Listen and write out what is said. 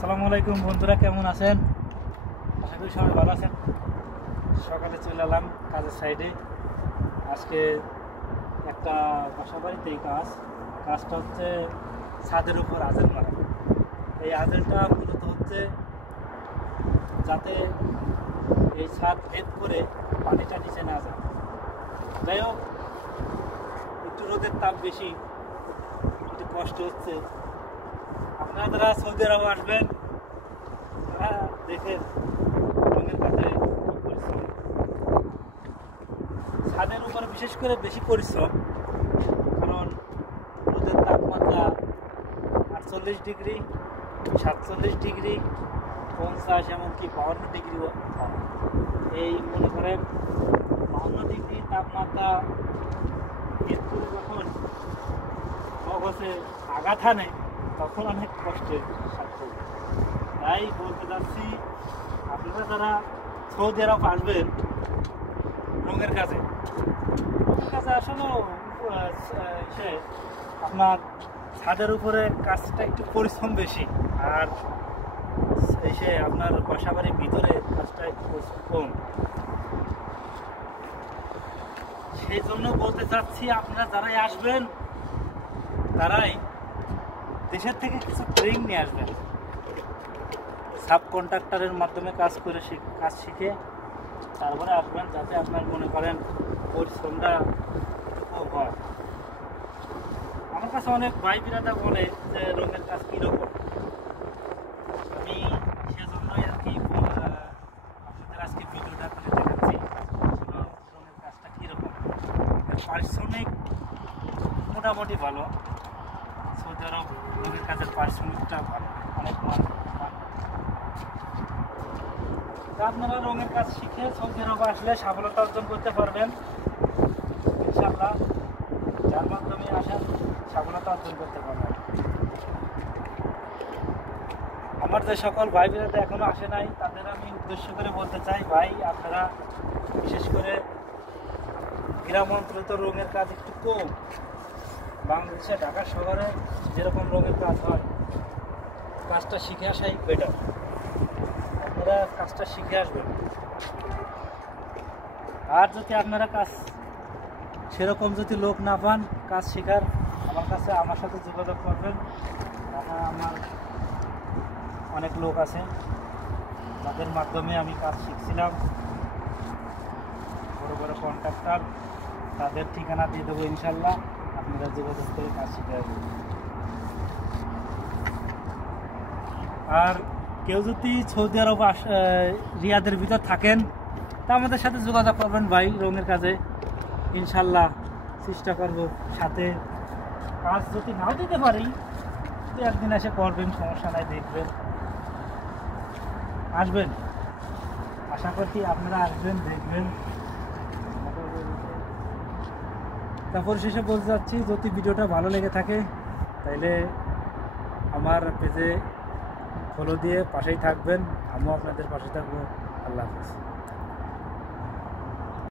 আসসালামু আলাইকুম বন্ধুরা, কেমন আছেন? আশা করি সবাই ভালো আছেন। সকালে চলে এলাম কাজের সাইডে। আজকে একটা বাসা বাড়িতেই কাজটা হচ্ছে ছাদের উপর আজেল মারা। এই আজেলটা মূলত হচ্ছে যাতে এই ছাদ ভেদ করে পানিটা নিচে না যায়। যাই হোক, একটু রোদের তাপ বেশি, একটু কষ্ট হচ্ছে। আপনারা যারা সৌদি আরব আসবেন তারা দেখেন রঙের কাজে কি পরিশ্রম। ছাদের উপরে বিশেষ করে বেশি পরিশ্রম, কারণ রোদের তাপমাত্রা 48 ডিগ্রি, 47 ডিগ্রি, 50, এমনকি 52 ডিগ্রি। এই মনে করেন 52 ডিগ্রি তাপমাত্রা ভেদ করে যখন মগজে আঘাত আনে তখন অনেক কষ্টের সাথে। তাই বলতে চাচ্ছি, আপনারা যারা সৌদি আরব আসবেন রঙের কাজে আসলে আপনার ছাদের উপরে কাজটা একটু পরিশ্রম বেশি, আর এসে আপনার বাসা বাড়ির ভিতরে কাজটা একটু পরিশ্রম কম। সেই জন্য বলতে চাচ্ছি, আপনারা যারাই আসবেন তারাই দেশের থেকে কিছু ট্রেনিং নিয়ে আসবেন। সাব কন্ট্রাক্টরের মাধ্যমে কাজ শিখে তারপরে আসবেন, যাতে আপনার মনে করেন পরিশ্রমটা কম হয়। আমার কাছে অনেক ভাই বিরাদা বলে যে রঙের কাজ কীরকম। আমি সেজন্যই আর কি আপনাদের আজকে ভিডিওটা করে দেখাচ্ছি রঙের কাজটা কীরকম। পারিশ্রমিক মোটামুটি ভালো। সৌদি আরব রঙের কাজের পারিশ্রমিকটা ভালো, অনেক মান। আপনারা রঙের কাজ শিখে সৌদি আরব আসলে সফলতা অর্জন করতে পারবেন ইনশাআল্লাহ। যার মাধ্যমে আসেন সফলতা অর্জন করতে পারবেন। আমার যে সকল ভাই বোনেরা এখনো আসে নাই, তাদের আমি উদ্দেশ্য করে বলতে চাই, ভাই আপনারা বিশেষ করে গ্রাম অঞ্চলে তো রঙের কাজ একটু কম। বাংলাদেশে ঢাকা শহরে যেরকম রঙের কাজ হয়, কাজটা শিখে আসাই বেটার। আপনারা কাজটা শিখে আসবেন। আর যদি আপনারা কাজ সেরকম যদি লোক না পান কাজ শেখার, আমার সাথে যোগাযোগ করবেন। আমার অনেক লোক আছে তাদের মাধ্যমে আমি কাজ শিখছিলাম। বড় বড় কন্ট্রাক্টর, তাদের ঠিকানা দিয়ে দেবো ইনশাল্লাহ। আপনারা যোগাযোগ করে কাজ শিখে আসবেন। আর কেউ যদি সৌদি আরব রিয়াদের ভিতর থাকেন তা আমাদের সাথে যোগাযোগ করবেন ভাই। রঙের কাজে ইনশাল্লাহ চেষ্টা করব। সাথে কাজ যদি নাও দিতে পারি, যদি একদিন এসে করবেন, সমস্যা নাই, দেখবেন। আসবেন, আশা করছি আপনারা আসবেন, দেখবেন। তারপর শেষে বলতে চাচ্ছি, যদি ভিডিওটা ভালো লেগে থাকে তাইলে আমার পেজে ফলো দিয়ে পাশেই থাকবেন। আমিও আপনাদের পাশে থাকবো। আল্লাহ হাফেজ।